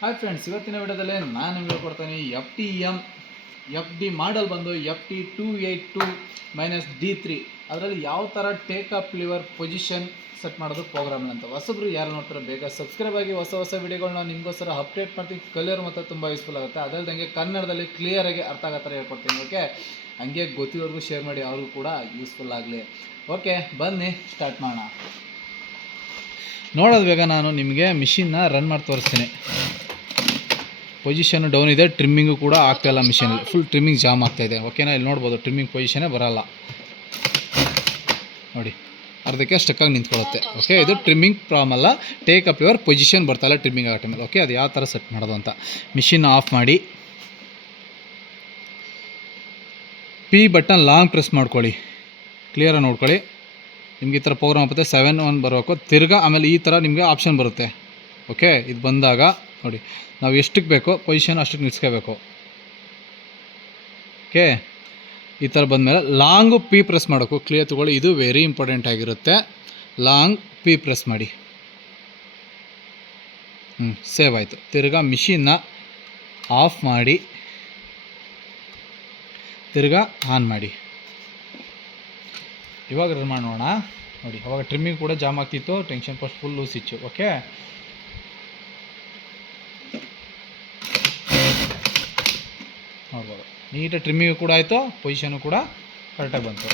Hi friends, ಇವತ್ತಿನ ವಿಡಿಯೋದಲ್ಲಿ ನಾನು ನಿಮಗೆ ಹೇಳ್ಕೊಡ್ತೀನಿ ಎಫ್ ಡಿ ಮಾಡಲ್ ಬಂದು FT282-D3 ಅದರಲ್ಲಿ ಯಾವ ಥರ take up liver position set ಮಾಡೋದು ಪ್ರೋಗ್ರಾಮ್ ಅಂತ. ಹೊಸಬ್ರು ಯಾರು ನೋಡ್ತಾರೆ ಬೇಗ ಸಬ್ಸ್ಕ್ರೈಬ್ ಆಗಿ ಹೊಸ ವಿಡಿಯೋಗಳನ್ನ ನಿಮಗೋಸ್ಕರ ಅಪ್ಡೇಟ್ ಮಾಡ್ತೀನಿ. ಕಲಿಯರ್ ಮತ್ತು ತುಂಬ ಯೂಸ್ಫುಲ್ ಆಗುತ್ತೆ. ಅದಲ್ಲದೆ ಕನ್ನಡದಲ್ಲಿ ಕ್ಲಿಯರಾಗಿ ಅರ್ಥ ಆಗೋ ಥರ ಹೇಳ್ಕೊಡ್ತೀನಿ. ಓಕೆ, ಹಂಗೆ ಗೊತ್ತಿರೋರ್ಗೂ ಶೇರ್ ಮಾಡಿ, ಅವ್ರಿಗೂ ಕೂಡ ಯೂಸ್ಫುಲ್ ಆಗಲಿ. ಓಕೆ, ಬನ್ನಿ ಸ್ಟಾರ್ಟ್ ಮಾಡೋಣ. ನೋಡೋದು ಬೇಗ ನಾನು ನಿಮಗೆ ಮಿಷಿನ್ನ ರನ್ ಮಾಡಿ ತೋರಿಸ್ತೀನಿ. ಪೊಸಿಷನ್ ಡೌನ್ ಇದೆ, ಟ್ರಿಮ್ಮಿಂಗು ಕೂಡ ಆಗ್ತಾಯಿಲ್ಲ. ಮಿಷಿನಲ್ಲಿ ಫುಲ್ ಟ್ರಿಮ್ಮಿಂಗ್ ಜಾಮ್ ಆಗ್ತಾಯಿದೆ. ಓಕೆನಾ, ಇಲ್ಲಿ ನೋಡ್ಬೋದು ಟ್ರಿಮ್ಮಿಂಗ್ ಪೊಸಿಷನ್ನೇ ಬರೋಲ್ಲ ನೋಡಿ, ಅರ್ಧಕ್ಕೆ ಸ್ಟಕ್ಕಾಗಿ ನಿಂತ್ಕೊಳ್ಳುತ್ತೆ. ಓಕೆ, ಇದು ಟ್ರಿಮ್ಮಿಂಗ್ ಪ್ರಾಬ್ಲಮ್ ಅಲ್ಲ, ಟೇಕ್ ಅಪ್ ಯುವರ್ ಪೊಸಿಷನ್ ಬರ್ತಾಯಿಲ್ಲ ಟ್ರಿಮ್ಮಿಂಗ್ ಆಗೋ ಟೈಮಲ್ಲಿ. ಓಕೆ, ಅದು ಯಾವ ಥರ ಸೆಟ್ ಮಾಡೋದು ಅಂತ. ಮಿಷಿನ್ ಆಫ್ ಮಾಡಿ ಪಿ ಬಟನ್ ಲಾಂಗ್ ಪ್ರೆಸ್ ಮಾಡ್ಕೊಳ್ಳಿ. ಕ್ಲಿಯರಾಗಿ ನೋಡ್ಕೊಳ್ಳಿ. ನಿಮ್ಗೆ ಈ ಥರ ಪ್ರೋಗ್ರಾಮ್ ಆಗುತ್ತೆ. 7-1 ಬರಬೇಕು. ತಿರ್ಗಾ ಆಮೇಲೆ ಈ ಥರ ನಿಮಗೆ ಆಪ್ಷನ್ ಬರುತ್ತೆ. ಓಕೆ, ಇದು ಬಂದಾಗ ನೋಡಿ, ನಾವು ಎಷ್ಟಕ್ಕೆ ಬೇಕೋ ಪೊಸಿಷನ್ ಅಷ್ಟಕ್ಕೆ ನಿಲ್ಸ್ಕೋಬೇಕು. ಓಕೆ, ಈ ಥರ ಬಂದಮೇಲೆ ಲಾಂಗು ಪಿ ಪ್ರೆಸ್ ಮಾಡೋಕು. ಕ್ಲಿಯರ್ ತೊಗೊಳ್ಳಿ, ಇದು ವೆರಿ ಇಂಪಾರ್ಟೆಂಟ್ ಆಗಿರುತ್ತೆ. ಲಾಂಗ್ ಪಿ ಪ್ರೆಸ್ ಮಾಡಿ. ಸೇವ್ ಆಯಿತು. ತಿರ್ಗಾ ಮಿಷಿನ್ನ ಆಫ್ ಮಾಡಿ ತಿರ್ಗಾ ಆನ್ ಮಾಡಿ. ಇವಾಗ ರನ್ ಮಾಡೋಣ ನೋಡಿ. ಅವಾಗ ಟ್ರಿಮ್ಮಿಂಗ್ ಕೂಡ ಜಾಮ್ ಆಗ್ತಿತ್ತು, tension first full switch. Okay, ನೋಡ್ಬೋದು ನೀಟಾಗಿ ಟ್ರಿಮ್ಮಿಂಗ್ ಕೂಡ ಆಯಿತು, ಪೊಸಿಷನು ಕೂಡ ಕರೆಕ್ಟಾಗಿ ಬಂತು.